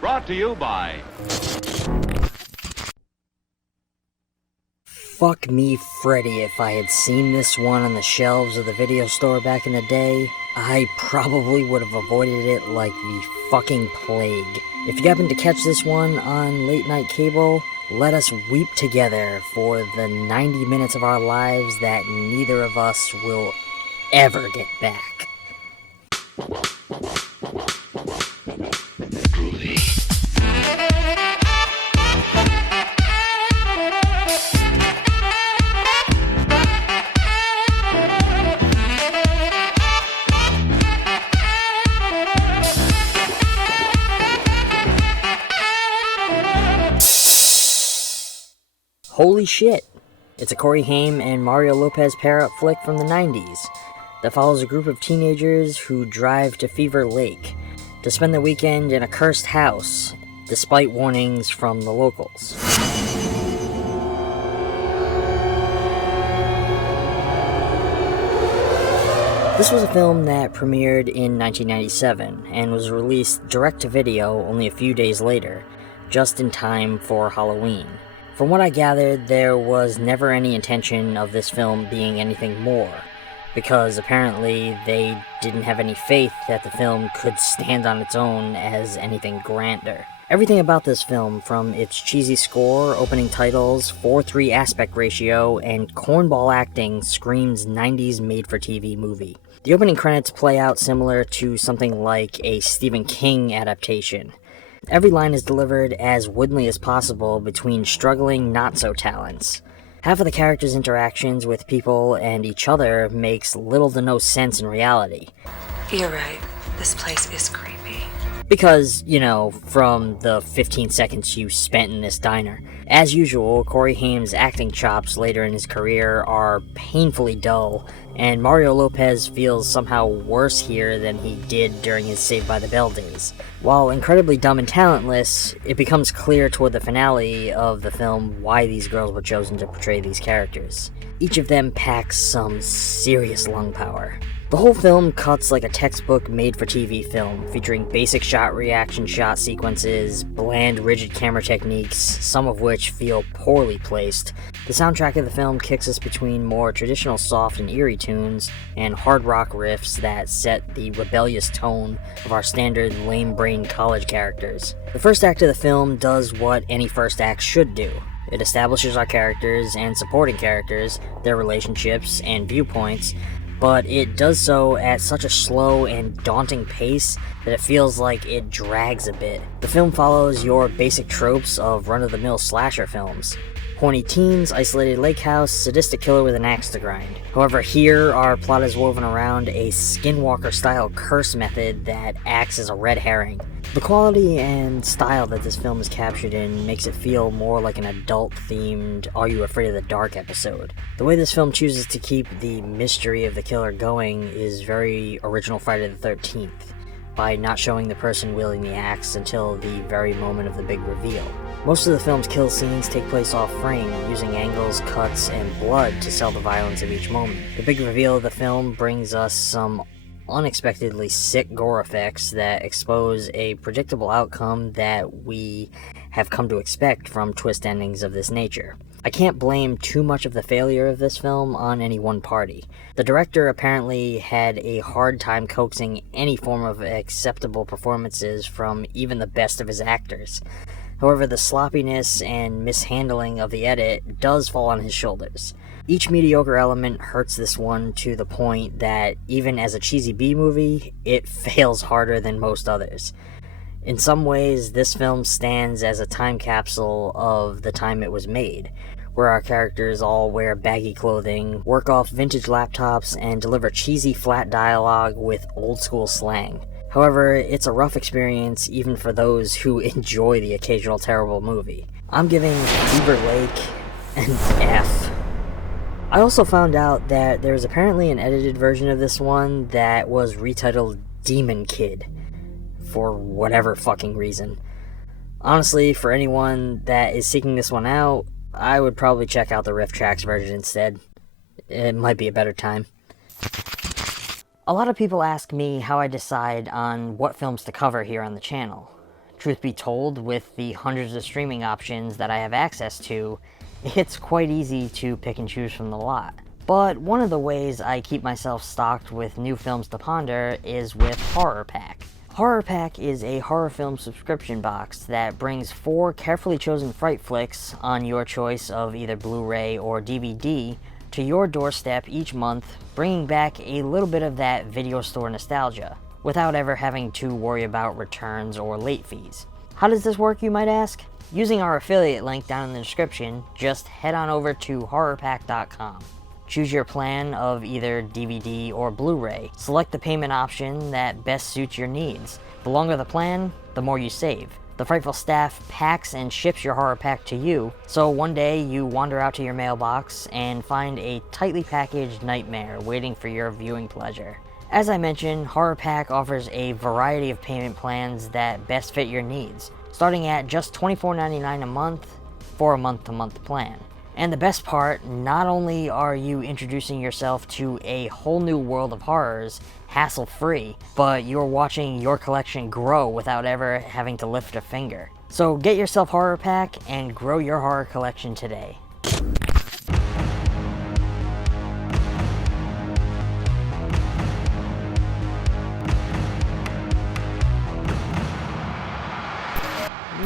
Brought to you by... Fuck me, Freddy, if I had seen this one on the shelves of the video store back in the day, I probably would have avoided it like the fucking plague. If you happen to catch this one on late night cable, let us weep together for the 90 minutes of our lives that neither of us will ever get back. Holy shit! It's a Corey Haim and Mario Lopez pair-up flick from the 90s that follows a group of teenagers who drive to Fever Lake to spend the weekend in a cursed house, despite warnings from the locals. This was a film that premiered in 1997 and was released direct-to-video only a few days later, just in time for Halloween. From what I gathered, there was never any intention of this film being anything more, because apparently they didn't have any faith that the film could stand on its own as anything grander. Everything about this film, from its cheesy score, opening titles, 4:3 aspect ratio, and cornball acting, screams 90s made-for-TV movie. The opening credits play out similar to something like a Stephen King adaptation. Every line is delivered as woodenly as possible between struggling not-so-talents. Half of the characters' interactions with people and each other makes little to no sense in reality. You're right. This place is creepy. Because, from the 15 seconds you spent in this diner. As usual, Corey Haim's acting chops later in his career are painfully dull, and Mario Lopez feels somehow worse here than he did during his Saved by the Bell days. While incredibly dumb and talentless, it becomes clear toward the finale of the film why these girls were chosen to portray these characters. Each of them packs some serious lung power. The whole film cuts like a textbook made-for-TV film, featuring basic shot-reaction shot sequences, bland, rigid camera techniques, some of which feel poorly placed. The soundtrack of the film kicks us between more traditional soft and eerie tunes and hard rock riffs that set the rebellious tone of our standard lame-brained college characters. The first act of the film does what any first act should do. It establishes our characters and supporting characters, their relationships and viewpoints, but it does so at such a slow and daunting pace that it feels like it drags a bit. The film follows your basic tropes of run-of-the-mill slasher films. Horny teens, isolated lake house, sadistic killer with an axe to grind. However, here our plot is woven around a Skinwalker-style curse method that acts as a red herring. The quality and style that this film is captured in makes it feel more like an adult-themed Are You Afraid of the Dark episode. The way this film chooses to keep the mystery of the killer going is very original Friday the 13th, by not showing the person wielding the axe until the very moment of the big reveal. Most of the film's kill scenes take place off-frame, using angles, cuts, and blood to sell the violence of each moment. The big reveal of the film brings us some unexpectedly sick gore effects that expose a predictable outcome that we have come to expect from twist endings of this nature. I can't blame too much of the failure of this film on any one party. The director apparently had a hard time coaxing any form of acceptable performances from even the best of his actors. However, the sloppiness and mishandling of the edit does fall on his shoulders. Each mediocre element hurts this one to the point that, even as a cheesy B-movie, it fails harder than most others. In some ways, this film stands as a time capsule of the time it was made, where our characters all wear baggy clothing, work off vintage laptops, and deliver cheesy flat dialogue with old-school slang. However, it's a rough experience even for those who enjoy the occasional terrible movie. I'm giving Fever Lake an F. I also found out that there's apparently an edited version of this one that was retitled Demon Kid, for whatever fucking reason. Honestly, for anyone that is seeking this one out, I would probably check out the RiffTrax version instead. It might be a better time. A lot of people ask me how I decide on what films to cover here on the channel. Truth be told, with the hundreds of streaming options that I have access to, it's quite easy to pick and choose from the lot. But one of the ways I keep myself stocked with new films to ponder is with Horror Pack. Horror Pack is a horror film subscription box that brings 4 carefully chosen fright flicks on your choice of either Blu-ray or DVD to your doorstep each month, bringing back a little bit of that video store nostalgia, without ever having to worry about returns or late fees. How does this work, you might ask? Using our affiliate link down in the description, just head on over to horrorpack.com. Choose your plan of either DVD or Blu-ray. Select the payment option that best suits your needs. The longer the plan, the more you save. The Frightful staff packs and ships your horror pack to you, so one day you wander out to your mailbox and find a tightly packaged nightmare waiting for your viewing pleasure. As I mentioned, Horror Pack offers a variety of payment plans that best fit your needs, starting at just $24.99 a month for a month-to-month plan. And the best part, not only are you introducing yourself to a whole new world of horrors, hassle-free, but you're watching your collection grow without ever having to lift a finger. So get yourself Horror Pack and grow your horror collection today.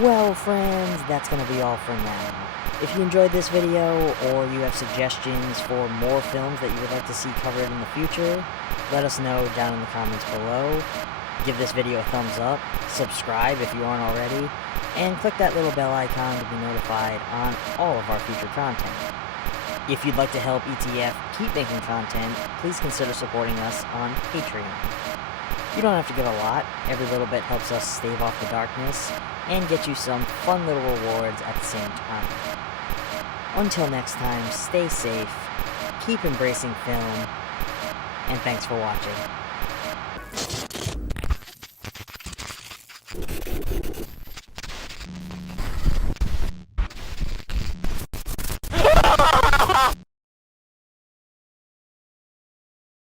Well friends, that's going to be all for now. If you enjoyed this video, or you have suggestions for more films that you would like to see covered in the future, let us know down in the comments below. Give this video a thumbs up, subscribe if you aren't already, and click that little bell icon to be notified on all of our future content. If you'd like to help ETF keep making content, please consider supporting us on Patreon. You don't have to give a lot, every little bit helps us stave off the darkness, and get you some fun little rewards at the same time. Until next time, stay safe, keep embracing film, and thanks for watching.